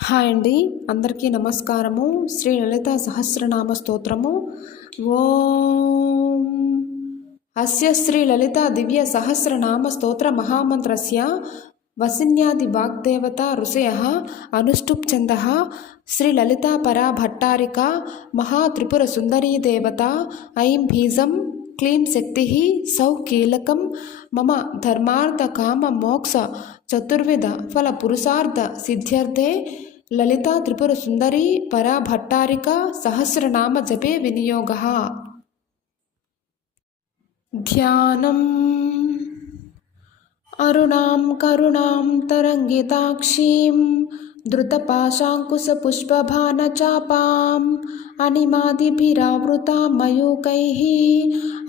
Hi అండి, అందరికీ నమస్కారము. శ్రీ లలిత సహస్రనామ స్తోత్రము. ఓం అస్య శ్రీ లలిత దివ్య సహస్రనామ స్తోత్ర మహామంత్రస్య వసిన్యాది వాగ్దేవత ఋషయః అనుష్టుప్ ఛందః శ్రీ లలిత పరా భట్టారిక మహాత్రిపుర సుందరీ దేవత ఐం బీజం క్లీం శక్తి సౌ కీలకం మమ ధర్మార్థ కామ మోక్ష చతుర్విధ ఫల పురుషార్థ సిద్ధ్యర్థే లలితా త్రిపుర సుందరీ పరా భట్టారిక సహస్రనామ జపే వినియోగః. ధ్యానం అరుణాం కరుణాం తరంగితాక్షీం ధృతపాశాంకుశపుష్పబాణచాపాం అనిమాదిభిరావృతాం మయూకైః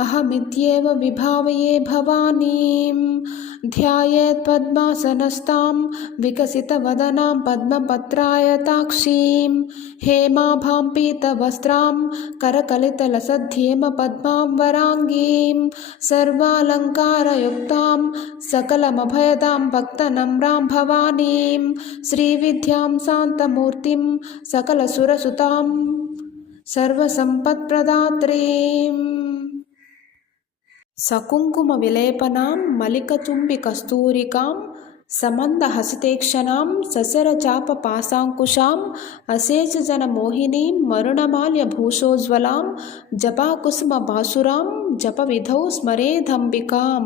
అహమిత్యేవ విభావయే భవానీం ధ్యాయేత్ పద్మాసనస్తాం వికసితవదనాం పద్మపత్రాయతాక్షీం హేమాభాం పీతవస్త్రాం కరకలితలసద్యేమ పద్మాం వరాంగీం సర్వాలంకారయుక్తాం సకలమభయదాం భక్తనమ్రాం భవానీం శ్రీవిద్యాం శాంతమూర్తిం సకలసురసుతాం సర్వసంపత్ప్రదాత్రీం సకుంకుమ విలేపనాం మలికచుంబి కస్తూరికాం సమందహసితేక్షణాం ససరచాప పాశాంకుశాం అశేషజన మోహినీం మరుణమాల్య భూషోజ్వలాం జపాకుసుమ బాసురాం జపవిధౌ స్మరేదంబికాం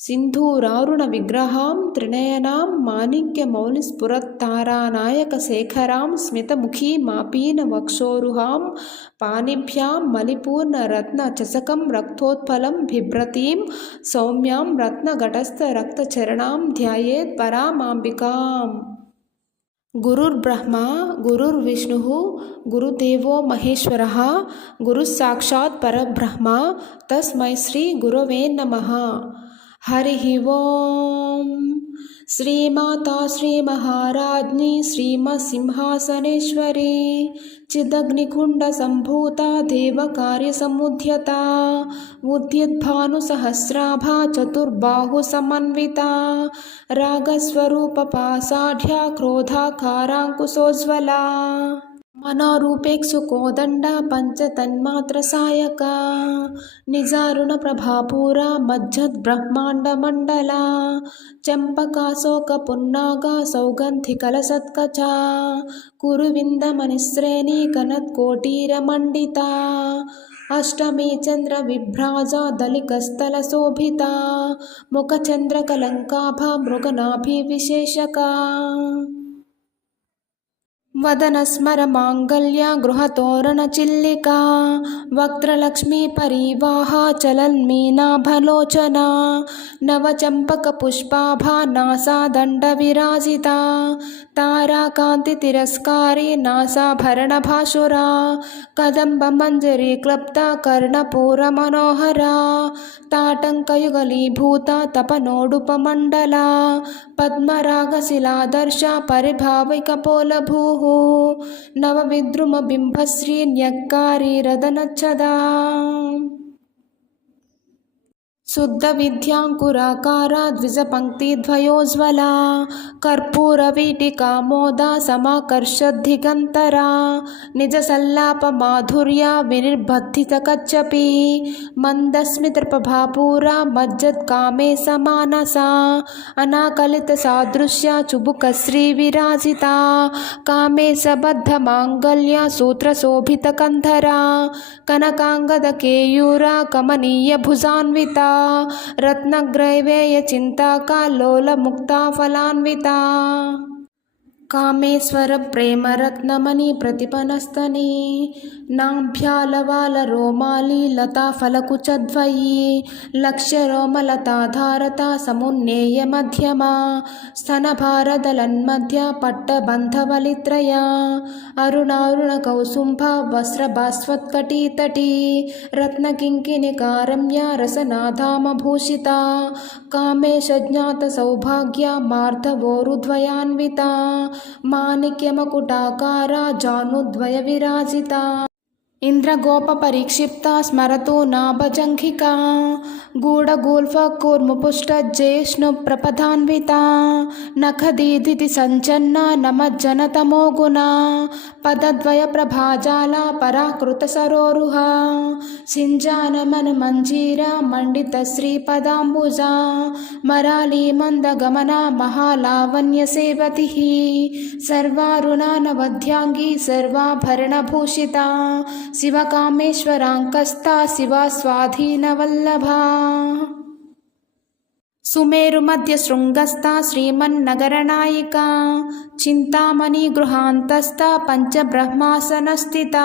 సింధూరారుణ విగ్రహాం త్రినయనాం మాణిక్యమౌలిస్ఫురత్తారానాయక శేఖరాం స్మితముఖీ మాపీన వక్షోరుహాం పాణిభ్యాం మలిపూర్ణ రత్న చసకం రక్తోత్పలం బిభ్రతీం సౌమ్యాం రత్నఘటస్థ రక్తచరణాం ధ్యాయేత్ పరామాంబికాం. గురుర్బ్రహ్మ గురుర్విష్ణుః గురుదేవో మహేశ్వరః గురుస్సాక్షాత్ పరబ్రహ్మ తస్మై శ్రీ గురవే నమః. హరి ఓం. శ్రీమాతా శ్రీ మహారాజ్ఞి శ్రీమసింహాసనేశ్వరి చిదగ్నికుండ సంభూత దేవకార్యసముద్యత ఉద్యుద్భానుసహస్రాభా చతుర్బాహు సమన్విత రాగస్వరూప పాసాఢ్య క్రోధాకారాంకుశోజ్వల మనోరూపేక్షు కోదండ పంచతన్మాత్ర సాయక నిజారుణ ప్రభాపూర మజ్జద్ బ్రహ్మాండ మండల చంపకాశోక పున్నాగ సౌగంధికల సత్కచ కురువిందమణిశ్రేణి కనత్కోటీర మండిత అష్టమీ చంద్ర విభ్రాజ దళికస్థల శోభిత ముఖచంద్రకలంకాభ మృగనాభి విశేషక వదన స్మర మాంగళ్య గృహతోరణ చిల్లికా వక్త్రలక్ష్మీ పరివాహ చలన్మీనాభలోచన నవచంపక పుష్పాభా నాసా దండ విరాజిత తారాకాంతి తిరస్కారి నాసాభరణ భాషురా కదంబ మంజరీ క్లప్త కర్ణపూర మనోహర తాటంకయుగలీభూత తపనోడుపమండల పద్మరాగశిలాదర్శ పరిభావికపోలభూ నవ విద్రుమ బింబశ్రీ న్యక్కారీ రదనచ్చదా శుద్ధ విద్యాంకురాకార ద్విజ పంక్తి ద్వయోజ్వల కర్పూర వీటికా మోద సమాకర్షద్దిగంతరా నిజ సల్లాప మాధుర్య వినిర్బద్ధిత కచ్చపి మందస్మిత ప్రభాపూర మజ్జత్ కామే సమానస అనాకలిత సాదృశ్య చుబుక శ్రీ విరాజిత కామే సబద్ధ మాంగళ్య సూత్ర శోభిత కంధరా కనకాంగద కేయూర కమనీయ భుజాన్విత రత్నగ్రైవేయ చింతాకాలోల ముక్తా ఫలాన్విత కామేశ్వర ప్రేమ రత్నమణి ప్రతిపనస్తని నాభ్యాలవాల రోమాలి లతా ఫలకుచద్వయీ లక్ష్య రోమలతాధారత సమున్నేయ మధ్యమా స్తనభారదలన్మధ్య పట్టబంధవలిత్రయ అరుణారుణ కౌసుంభ వస్త్రభాస్వత్కటీతటీ రత్నకింకిణికారమ్య రసనాధామభూషిత కామేశజ్ఞాత సౌభాగ్య మార్ధవోరుద్వయాన్విత మాణిక్యమకుటాకార జానుద్వయ విరాజిత ఇంద్రగోపపరిక్షిప్త స్మరతు నాభజంఘికా గూఢగూల్ఫకూర్ముపుష్టజ్యేష్ణు ప్రపదాన్విత నఖదీదితి సంచన్న నమజ్జనతమోగుణ పదద్వయ ప్రభాజాల పరాకృత సరోరుహ సింజానమన మంజీర మండిత శ్రీపదాంబుజ మరాళీ మందగమన మహాలావణ్య సేవతి సర్వారుణానవధ్యాంగి సర్వాభరణభూషిత శివకామేశ్వరాంకస్తా శివ స్వాధీనవల్లభా సుమేరు మధ్య శృంగస్థ శ్రీమన్నగరనాయిక చింతామణి గృహాంతస్థ పంచబ్రహ్మాసనస్థిత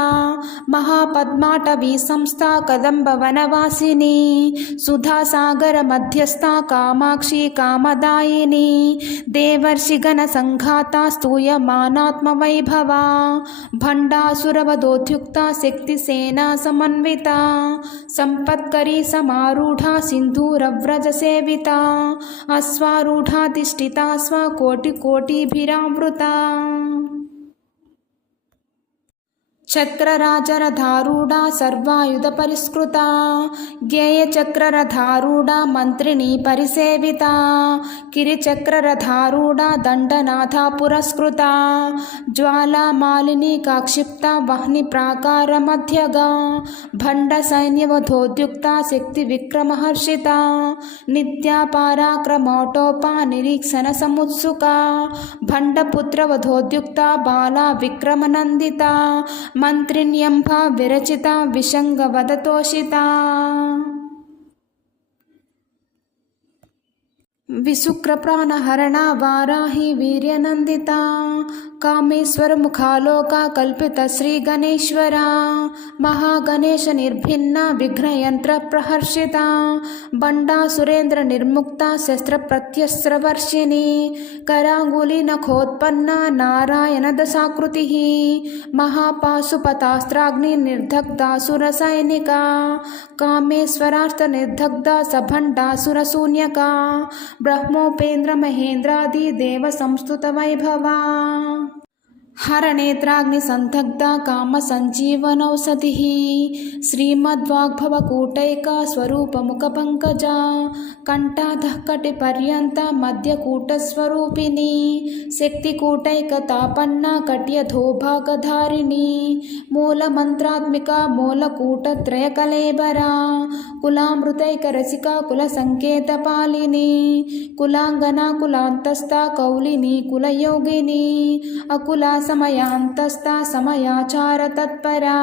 మహాపద్మాటవీ సంస్థ కదంబవనవాసిని సుధాసాగర మధ్యస్థ కామాక్షి కామదాయిని దేవర్షిగణ సంఘాత స్తూయమానాత్మవైభవ భండాసురవదోద్యుక్త శక్తిసేనా సమన్విత సంపత్కరీ సమారూఢ సింధూరవ్రజ సేవిత అశ్వారూఢాధిష్ఠితా స్వకోటికోటిభిరావృతా చక్రరాజరథారూఢా సర్వాయుధ పరిష్కృత జ్ఞేయచక్రరథారూఢా మంత్రిణీ పరిసేవిత కిరిచక్రరథారూఢా దండనాథా పురస్కృత జ్వాలామాలిని కాక్షిప్త వహ్ని ప్రాకార మధ్యగా భండ సైన్యవధోద్యుక్త శక్తి విక్రమహర్షిత నిత్యా పరాక్రమోటోపా నిరీక్షణ సముత్సుక భండపుత్రవధోద్యుక్త బాలా విక్రమనందిత మంత్రిణ్యంభ విరచిత విషంగవదతోషిత విశుక్రప్రాణహరణ వారాహి వీర్యనందిత కామేశ్వర ముఖాలోక కల్పిత శ్రీ గణేశ్వర మహాగణేశ నిర్భిన్న విఘ్నయంత్ర ప్రహర్షిత బండా సురేంద్ర నిర్ముక్త శస్త్ర ప్రత్యస్త్రవర్షిణి కరాంగులి నఖోత్పన్న నారాయణ దశాకృతి మహాపాశుపతాస్త్రాగ్ని నిర్దగ్ధాసుర సైనిక కామేశ్వరాస్త్ర నిర్దగ్ధ సభండాసుర శూన్యక బ్రహ్మోపేంద్ర మహేంద్రాది దేవ సంస్థుత వైభవా హరనేత్రాగ్ని సందగ్ధ కామ సంజీవనౌషధి శ్రీమద్వాగ్భవకూటైక స్వరూపముఖ పంకజ కంఠాధః కటి పర్యంత మధ్యకూటస్వరూపిణి శక్తికూటైక తాపన్న కట్యధోభాగధారిణి మూలమంత్రాత్మిక మూలకూటత్రయకలేబరా కులామృతైక రసిక కుల సంకేత పాలిని కులాంగన కులాంతస్థ కౌలిని కులయోగిని అకులా సమయాంతస్థ సమయాచార తత్పరా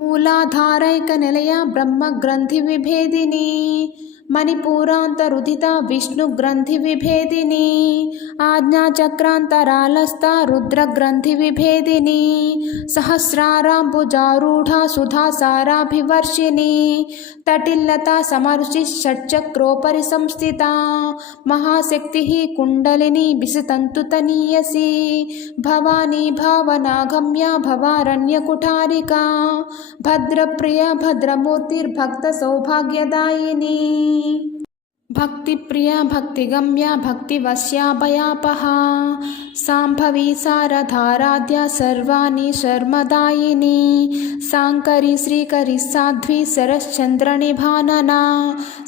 మూలాధారైక నిలయ బ్రహ్మ గ్రంథి విభేదిని మణిపూరాంతరుదిత విష్ణు గ్రంథి విభేదిని ఆజ్ఞాచక్రాంతరాలస్థ రుద్ర గ్రంథి విభేదిని సహస్రారాంబుజారూఢ సుధాసారాభివర్షిణి తటిల్లత సమరుచి షట్చక్రోపరి సంస్థిత మహాశక్తి కుండలిని బిసితంతుతనీయసి భవానీ భావనాగమ్య భవారణ్యకుఠారిక భద్రప్రియ భద్రమూర్తిర్భక్త సౌభాగ్యదాయిని భక్తిప్రియ భక్తిగమ్య భక్తివశ్యాభయాపహ సాంభవి సారధారాధ్య సర్వాణి శర్మదాయిని సాంకరి శ్రీకరి సాధ్వి శరశ్చంద్రనిభానన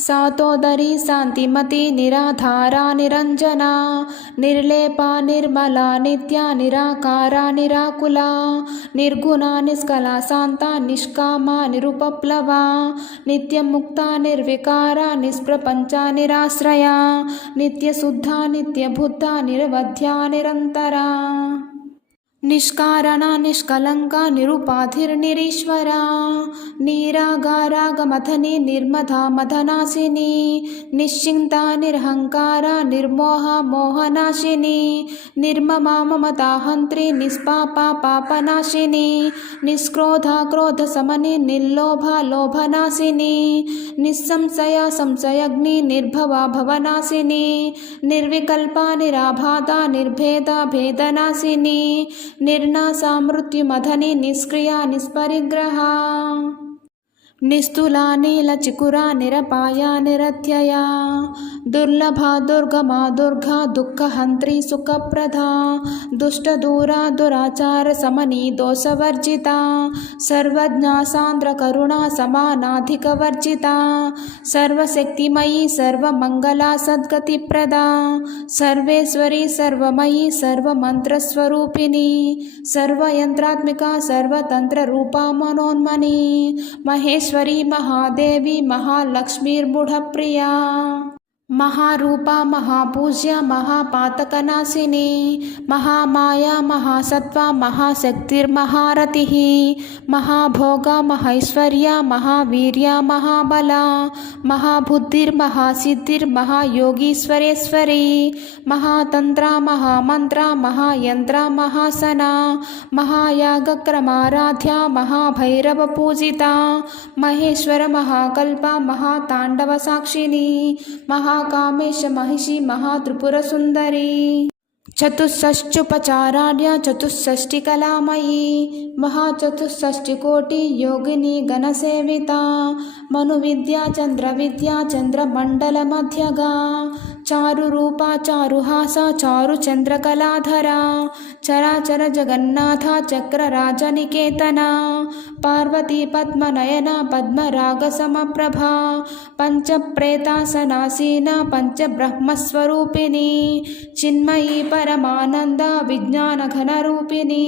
సాతోదరి శాంతిమతి నిరాధారా నిరంజన నిర్లేపా నిర్మలా నిత్య నిరాకారా నిరాకులా నిర్గుణా నిష్కలా శాంత నిష్కామా నిరుపప్లవా నిత్యముక్త నిర్వికార నిష్ప్రపంచ నిరాశ్రయ నిత్యశుద్ధ నిత్యబుద్ధ నిరవధ్యా నిరంతరా నిష్కారణ నిష్కలంక నిరుపాధిర్నిరీశ్వర నీరాగారాగమథని నిర్మధా మధనాశిని నిశ్చింత నిర్హంకార నిర్మోహ మోహనాశిని నిర్మమా మమతాహంత్రి నిష్పాప పాపనాశిని నిష్క్రోధ క్రోధ సమని నిర్లోభ లోభనాశిని నిస్సంశయ సంశయగ్ని నిర్భవ భవనాశిని నిర్వికల్ప నిరాబాధ నిర్భేద భేదనాశిని నిర్నాశా మృత్యుమథని నిష్క్రియ నిష్పరిగ్రహ నిస్తులా నీలచికురా నిరపాయ నిరత్యయా దుర్లభా దుర్గమా దుర్గా దుఃఖహంత్రి సుఖప్రదా దుష్టదూరా దురాచార సమనీ దోషవర్జిత సర్వజ్ఞా సాంద్ర కరుణా సమానాధికవర్జిత సర్వశక్తిమయీ సర్వమంగళా సద్గతిప్రదా సర్వేశ్వరి సర్వమయీ సర్వమంత్రస్వరూపిణి సర్వయంత్రాత్మిక సర్వతంత్రరూపా మనోన్మని మహేశ్వరి మహాదేవి మహాలక్ష్మీర్బుఢప్రియా మహారూపా మహాపూజ్య మహాపాతకనాశిని మహామాయా మహాసత్వ మహాశక్తిర్మహారతి మహాభోగ మహైశ్వర్య మహావీర్య మహాబల మహాబుద్ధిర్మహాసిద్ధిర్మహాయోగీశ్వరేశ్వరి మహాతంత్ర మహామంత్ర మహాయంత్ర మహాసన మహాయాగక్రమారాధ్య మహాభైరవ పూజిత మహేశ్వర మహాకల్ప మహాతాండవ సాక్షిని మహాకామేశ మహిషి మహాత్రిపురసుందరి చతుషష్ట్యుపచారాఢ్య చతుషష్టికళామయీ మహాచతుషష్టికోటి యోగిని గణసేవిత మనువిద్యా చంద్రవిద్యా చంద్రమండల మధ్యగా చారు రూపా చారుహాస చారు చంద్రకళాధర చరాచర జగన్నాథ చక్రరాజనికేతన పార్వతీ పద్మనయన పద్మరాగ సమప్రభ పంచప్రేతాసనాసీన పంచబ్రహ్మస్వరూపిణి చిన్మయీ పరమానంద విజ్ఞానఘనరూపిణి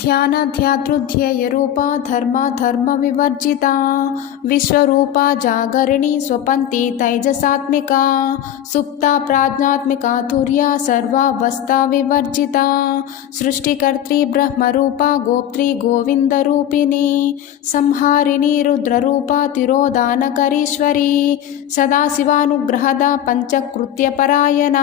ధ్యానధ్యాతృధ్యేయ రూపా ధర్మ వివర్జిత విశ్వరూపా జాగరిణి స్వపంతి తైజసాత్మిక సుప్త ప్రాజ్ఞాత్మిక తుర్య సర్వావస్థా వివర్జిత సృష్టికర్త్రి బ్రహ్మరూపా గోప్త్రి గోవిందరూపిణి సంహారిణి రుద్రరూపా తిరోదానకరీశ్వరి సదాశివానుగ్రహద పంచకృత్యపరాయణ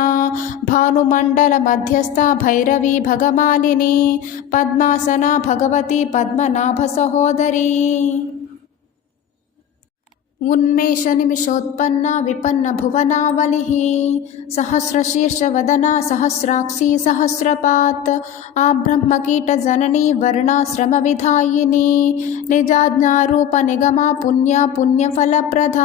భానుమండల మధ్యస్థ భైరవి భగమాలిని పద్మాసన భగవతి పద్మనాభ సహోదరి ఉన్మేష నిమిషోత్పన్న విపన్న భువనావలి సహస్రశీర్షవదన సహస్రాక్షి సహస్రపాత్ ఆ బ్రహ్మకీట జనని వర్ణాశ్రమ విధాయిని నిజాజ్ఞారూప నిగమ పుణ్యఫలప్రద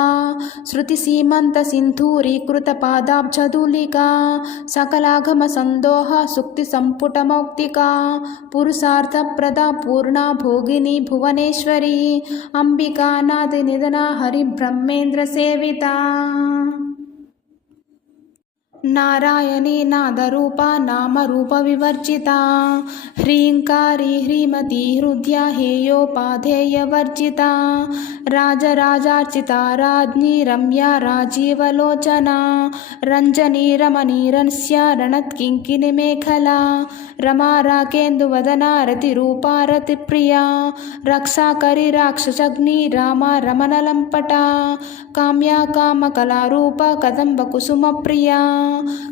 శృతి సీమంత సింధూరీకృత పాదాబ్జధూళికా సకలాగమ సందోహ సుక్తి సంపుట మౌక్తికా పురుషార్థప్రద పూర్ణ భోగిని భువనేశ్వరి అంబికా నాది నిధన హరి బ్రహ్మేంద్ర సేవిత నారాయణీ నాదరూపా నామరూప వివర్జిత హ్రీంకారీ హ్రీమతి హృద్యా హేయోపాధేయవర్జిత రాజరాజార్చిత రాజ్ఞీ రమ్యా రాజీవలోచన రంజనీ రమణీరన్స్య రణత్కింకిని మేఖలా రమా రాకేందువదన రతిరూపా రతిప్రియా రక్షాకరి రాక్షసగ్ని రామ రమణలంపట కామ్యా కామకళారూప కదంబ కుసుమ ప్రియా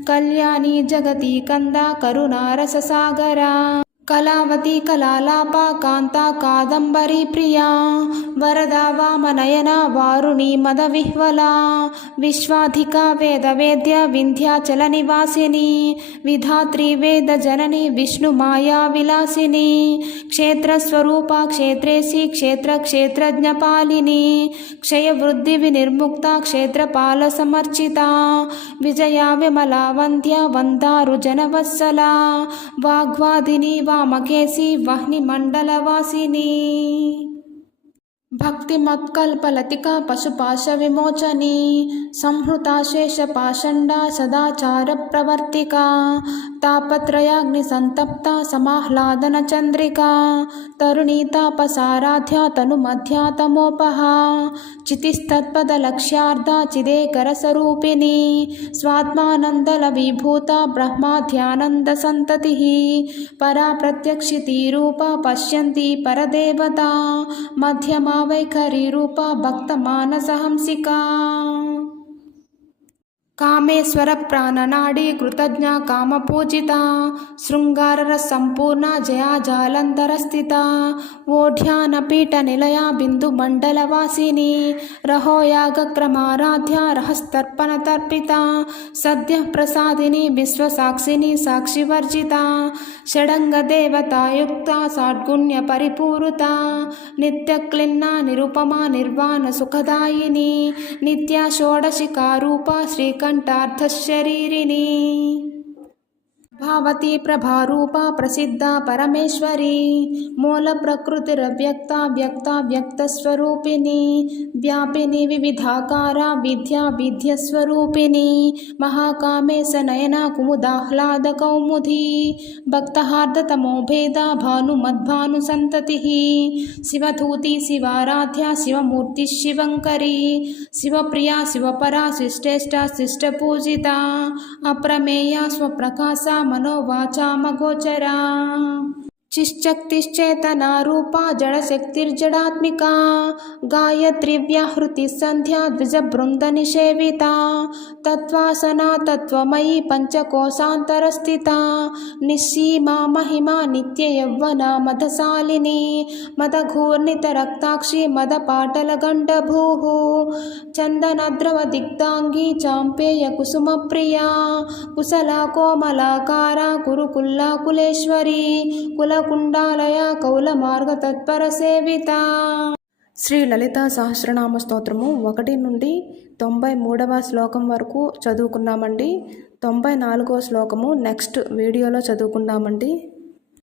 కళ్యాణి జగతి కంద కరుణారససాగరా కళావతి కళాలాపా కాంతా కాదంబరీ ప్రియా వరదా వామనయన వారుణి మద విహ్వలా విశ్వాధికా వేదవేద్య వింధ్యాచల నివాసిని విధాత్రి వేద జనని విష్ణు మాయా విలాసిని క్షేత్రస్వరూపా క్షేత్రేసి క్షేత్రజ్ఞపాలిని క్షయవృద్ధి వినిర్ముక్త క్షేత్రపాల సమర్చిత విజయా విమలా వంద్య వందారు జనవత్సలా వాగ్వాదిని వామకేసి వహ్ని మండలవాసిని భక్తిమత్కల్పలతికా పశుపాశ విమోచని సంహృతాశేష పాషండా సదాచార ప్రవర్తికా తాపత్రయాగ్ని సంతప్త సమాహ్లాదన చంద్రికా తరుణీ తాపసారాధ్య తను మధ్యాతమోపహ చితిస్తత్పద లక్ష్యార్థ చిదేకర స్వరూపిణి స్వాత్మానందల విభూత బ్రహ్మాధ్యానంద సంతతి పరా ప్రత్యక్షితి రూప పశ్యంతి పరదేవత మధ్యమా వైఖరి రూప భక్త మానసహంసికా కామేశ్వర ప్రాణనాడి కృతజ్ఞ కామపూజిత శృంగారరస సంపూర్ణ జయా జాలంతర స్థిత ఓఢ్యానపీఠ నిలయ బిందు మండలవాసిని రహోయాగక్రమారాధ్య రహస్తర్పణ తర్పిత సద్య ప్రసాదిని విశ్వసాక్షిని సాక్షివర్జిత షడంగ దేవతాయుక్త షాడ్గుణ్య పరిపూరిత నిత్యక్లిన్న నిరుపమా నిర్వాణ సుఖదాయిని నిత్య షోడశికారూప శ్రీకంఠార్థశరీరిణి భావతి ప్రభారూప ప్రసిద్ధ పరమేశ్వరి మూల ప్రకృతిరవ్యక్త వ్యక్త వ్యక్తస్వరూపిణి వ్యాపిని వివిధాకార విద్యా విద్యస్వరూపిణి మహాకామేశ నయన కుముదాహ్లాద కౌముది భక్తహార్దతమో భేద భానుమద్భాను సంతతి శివధూతి శివారాధ్య శివమూర్తి శివంకరి శివప్రియ శివపరా శిష్టేష్ట శిష్టపూజిత అప్రమేయ స్వప్రకాశ మనోవాచామగోచరా చిశ్చక్తిశ్చేతనా రూపా జడశక్తిర్జడాత్మికా గాయత్రి వ్యాహృతి సంధ్యా ద్విజబృంద నిషేవిత తత్వాసనా తత్వమయీ పంచకోశాంతరస్థిత నిస్సీమా మహిమా నిత్య యౌవన మదశాలిని మదఘూర్ణిత రక్తాక్షి మదపాటల గండభూః చందనద్రవ దిగ్ధాంగి చాంపేయ కుసుమ ప్రియా కుశలా కోమలాకార కురుకుల్లా కులేశ్వరి కులకుండాలయ కౌల మార్గ తత్పర సేవిత. శ్రీ లలితా సహస్రనామ స్తోత్రము 1 నుండి 93వ శ్లోకం వరకు చదువుకున్నామండి. 94వ శ్లోకము నెక్స్ట్ వీడియోలో చదువుకుందామండి.